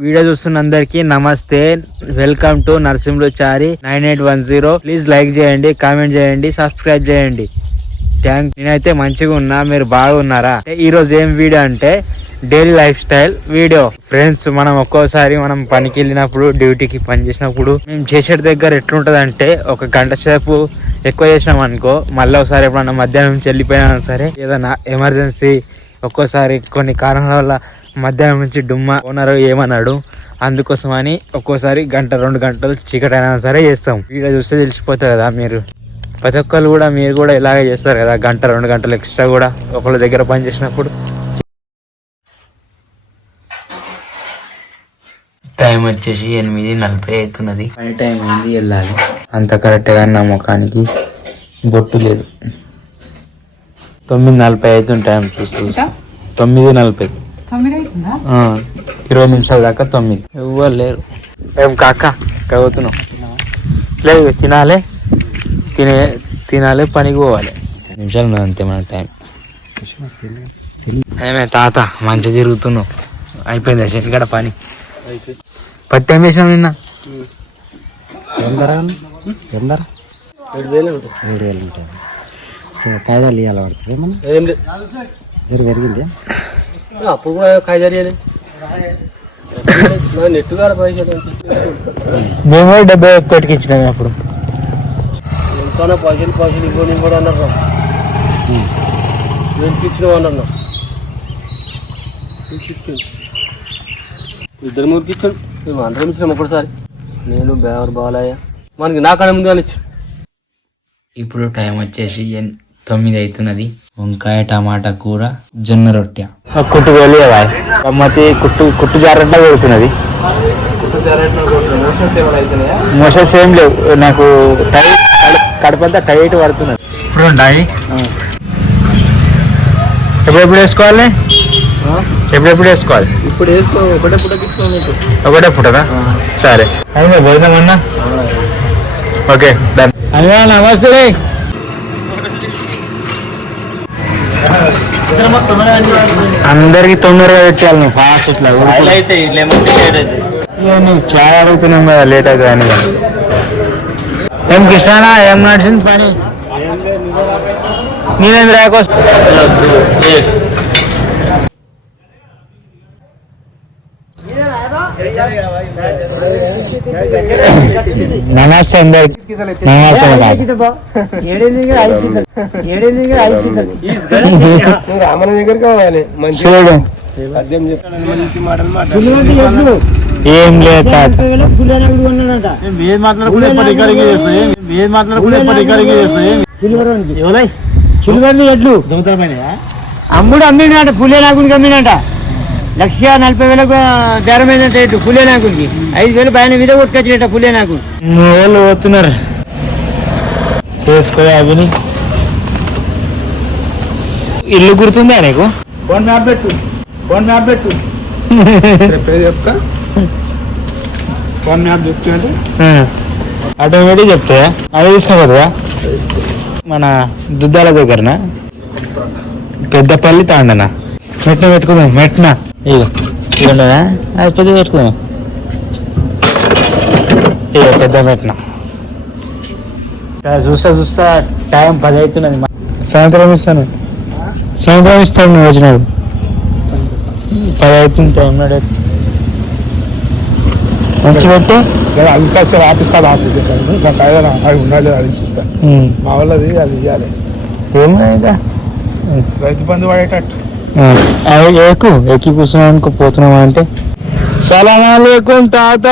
Video చూస్తున్న అందరికి నమస్తే. Welcome to Narasimhulu Chari nine eight one zero. Please like చేయండి కామెంట్ చేయండి సబ్స్క్రైబ్ చేయండి. థ్యాంక్ నేనైతే మంచిగా ఉన్నా మీరు బాగున్నారా? అంటే ఈ రోజు ఏం వీడియో అంటే daily life style video. Friends మనం ఒక్కోసారి మనం పనికి వెళ్ళినప్పుడు డ్యూటీకి పని చేసినప్పుడు మేము చేసే దగ్గర ఎట్లుంటది అంటే ఒక గంట సేపు ఎక్కువ చేసినాం అనుకో మళ్ళీ ఒకసారి ఎప్పుడన్నా మధ్యాహ్నం నుంచి వెళ్ళిపోయినా సరే ఏదైనా ఎమర్జెన్సీ ఒక్కోసారి కొన్ని కారణాల వల్ల మధ్యాహ్నం నుంచి డుమ్మ ఓనర్ ఏమన్నాడు? అందుకోసం అని ఒక్కోసారి గంట రెండు గంటలు చీకటి అయినా సరే చేస్తాం. వీడియో చూస్తే తెలిసిపోతుంది కదా మీరు. ప్రతి ఒక్కరు కూడా మీరు కూడా ఇలాగే చేస్తారు కదా గంట రెండు గంటలు ఎక్స్ట్రా కూడా ఒకళ్ళ దగ్గర పని చేసినప్పుడు. టైం వచ్చేసి ఎనిమిది నలభై అవుతున్నది. పని టైం అయింది వెళ్ళాలి. అంత కరెక్ట్గా నా ముఖానికి బొట్టు లేదు. తొమ్మిది నలభై అవుతుంది టైం చూస్తూ. తొమ్మిది నలభై. ఇరవై నిమిషాల దాకా తొమ్మిది. ఎవ్వరు లేరు. ఏం కాక కవుతున్నాం లేదు తినాలి. తినే తినాలి పనికి పోవాలి. నిమిషాలు అంతే మన టైం. ఏమే తాత మంచి తిరుగుతున్నావు. అయిపోయిందా చెట్టుగడ పని. పత్తి ఏం వేసాం నిన్న? ఎందరా ఎందర ఏడు వేలు ఉంటాయి ఏడు వేలు ఉంటాయి సో కాయిదాలు ఇవ్వాలి పడుతుంది ఏమన్నా? ఏం లేదు జరి పెరిగింది. అప్పుడు కూడా కాయజారియాలి నా నెట్ కాల పైసలు మేము కూడా డెబ్బై ఒక్కటికి ఇచ్చినాం అప్పుడు. ఎంతైనా పైసలు పైసలు ఇవ్వని ఇవ్వడు అన్నారు ఇచ్చినావు అన్నారు ఇద్దరు మురికి ఇచ్చాడు మేము అందరం ఇచ్చినాం ఒకటిసారి నేను బేవర్ బాలయ్య. మనకి నా కడ ముందు వాళ్ళు ఇచ్చాడు ఇప్పుడు టైం వచ్చేసి తొమ్మిది అవుతున్నది వంకాయ టమాటా కూర జొన్న రొట్టె. కుట్టు వెళ్ళేవా గమ్మతి కుట్టు కుట్టు జారట్లా పెడుతున్నది మోషన్స్ ఏం లేవు. నాకు టైట్ కడపంతా టైట్ పడుతున్నది. ఇప్పుడు ఉంటాయి ఎప్పుడెప్పుడు వేసుకోవాలి? ఎప్పుడెప్పుడు వేసుకోవాలి? ఇప్పుడు వేసుకో ఒకటే పుట్ట తీసుకోవాలి ఒకటే పుట్టదా సరే. అయినా భోజనం అన్నా? Okay done. అన్నా నమస్తే. అందరికి తొందరగా పెట్టాలి నువ్వు ఫాస్ట్ ఇట్లా అయితే నువ్వు చాలా అడుగుతున్నాం కదా లేట్ అవుతుంది అని ఏం కిసానా ఏం నడిచింది పని? నేనేం రాకొస్తా నమస్తే అందరికి. నమస్తే రామన దగ్గరికి కావాలి మంచి చూడు పద్యం చెప్తాను ఏం లేదు ఏది చేస్తాయి ఏది చేస్తాయి ఎడ్లు. అమ్ముడు అమ్మినట పులే నాకుడికి అమ్మినట లక్ష నలభై వేలకు బేరమైనట్టు ఎడ్లు పులే నాకుడికి ఐదు వేలు పైన మీద కొట్టుకొచ్చినట్ట పులే నాకుడు వాళ్ళు పోతున్నారు? చేసుకో అవిని ఇల్లు గుర్తుందా నీకు? ఫోన్ మ్యాప్ పెట్టు. ఫోన్ మ్యాప్ పెట్టు. పేరు చెప్తా. ఫోన్ మ్యాప్ చెప్తుంటే ఆటోమేటిక్ చెప్తే. అది తీసుకోపోతుందా మన దుద్దాల దగ్గరన? పెద్దపల్లి తాండనా? మెట్న పెట్టుకుందాం మెట్న ఇగో ఇగోండనా అది పెద్ద పెట్టుకుందాం ఇగో పెద్ద ఇక్కడ చూస్తా చూస్తా టైం పది అవుతున్నది. సాయంత్రం ఇస్తాను. సాయంత్రం ఇస్తాను నువ్వు వచ్చినాడు పది అవుతుంది టైం నాడు మంచి పెట్టి. అగ్రికల్చర్ ఆఫీస్ కాదు. ఆఫీస్ ఇంకా అది ఉండాలి ఉమ్. మా వాళ్ళది అది ఇవ్వాలి ఏమైందా రైతు బంధు పడేటట్టు ఎక్కు ఎక్కి కూర్చున్నాం అనుకో పోతున్నాం అంటే సలాం అలైకుం తాత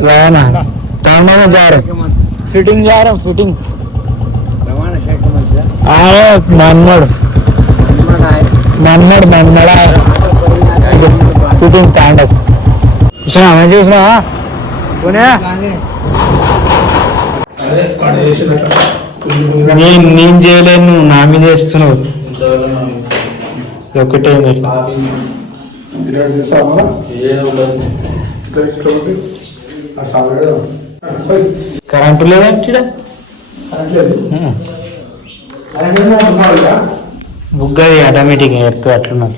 రవాణా తామన జారం ఫిట్టింగ్ జారం ఫిట్టింగ్ ఆయే మన్మడు మన్మడు మన్మడ ఫిట్టింగ్ తాండకు చూసినా మంచి చూసినా నేను నేను చేయలేను నువ్వు నా మీద వేస్తున్నావు ఒకటే. కరెంటు? ఉమ్. బుగ్గది ఆటోమేటిక్ ఎత్తు అట్లున్నది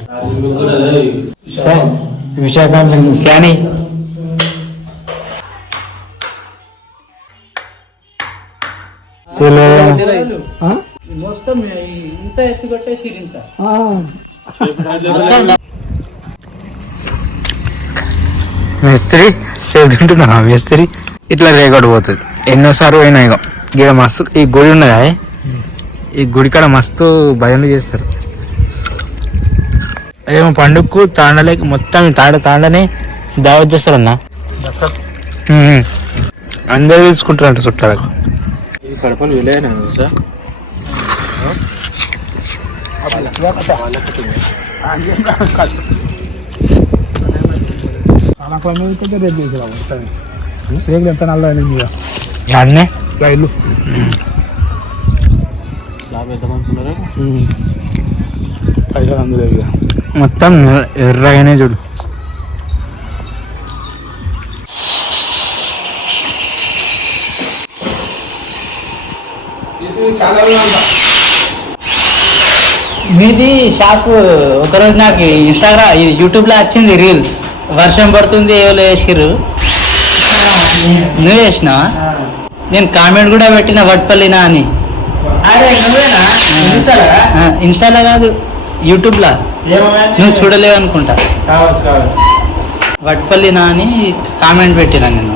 విశాఖపట్నం ఫ్యాన్ మిస్త్రి చదువుతుంటున్నా మిస్త్రి? ఇట్లా రేగొట్టు పోతుంది. ఎన్నోసార్లు పోయినా ఇక ఇక్కడ మస్తు ఈ గుడి ఉన్నదా ఈ గుడి కాడ మస్తు భజనలు చేస్తారు. ఏమో పండుగకు తాండలేక మొత్తం తాండ తాండనే దావత్ చేస్తారు అన్న ఉమ్. అందరూ తీసుకుంటారంట చుట్టాలకు. ఈ కడపలు విలేనా సార్ రేపు ఎంత నల్ల అన్నే ఇల్లు పైసలు అందులో ఇక మొత్తం ఎర్రగానే చూడు. మీది షాప్ ఒకరోజు నాకు ఇన్స్టాగ్రామ్ ఇది యూట్యూబ్లో వచ్చింది రీల్స్. వర్షం పడుతుంది ఎవరు వేసిర్రు. నువ్వు వేసినావా? నేను కామెంట్ కూడా పెట్టిన వట్పల్లినా అని. ఇన్స్టాలో కాదు యూట్యూబ్ లా నువ్వు చూడలేవు అనుకుంటా. వట్పల్లినా అని కామెంట్ పెట్టినా నేను.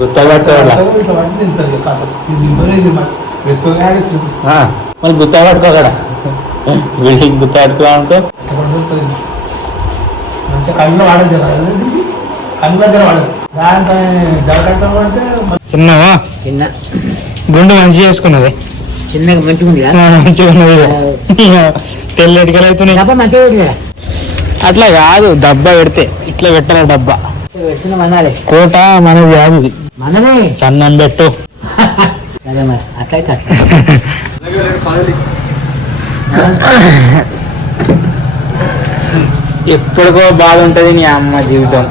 ఇట్లా పట్టి తింటుంది కాదు. ఇది మళ్ళీ అక్కడ బిల్డింగ్ మంచిగా కళ్ళు వాడదు కదా. కళ్ళు దగ్గర వాడదు దాంతో జాగ్రత్త పడితే తిన్నావా? చిన్న గుండు మంచిగా చేసుకున్నది. చిన్నగా మంచిగా ఉంది ఆ, మంచిగా ఉన్నది తెల్లటికలు అవుతున్నాయి? డబ్బా మంచిగా అట్లా కాదు డబ్బా పెడితే. ఇట్లా పెట్టాలి డబ్బా? కోట మనది కాదు. మనమే. సన్నం పెట్టు. అదే మరి అట్లయితే అట్లా. ఎప్పటికో బాధ ఉంటది నీ అమ్మ జీవితం.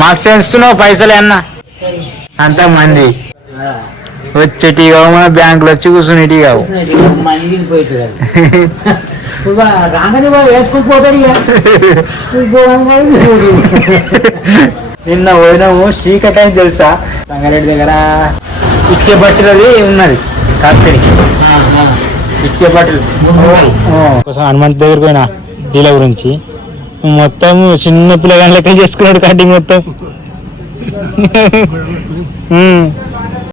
మాకు చేస్తున్నావు పైసలే అన్న. అంత మంది. వచ్చేటి కావు మన బ్యాంకులో వచ్చి కూర్చునేటి కావు. రాగానే వాళ్ళు వేసుకుని పోతారు నిన్న పోయినాము చీకటి అని తెలుసా? సంగారెడ్డి దగ్గర ఇచ్చే బట్టలది ఉన్నది కంపెనీ ఇచ్చే బట్టలు కోసం హనుమంత్ దగ్గరికి పోయినా వీళ్ళ గురించి. మొత్తం చిన్న పిల్లగాని లెక్క చేసుకున్నాడు కటింగ్ మొత్తం.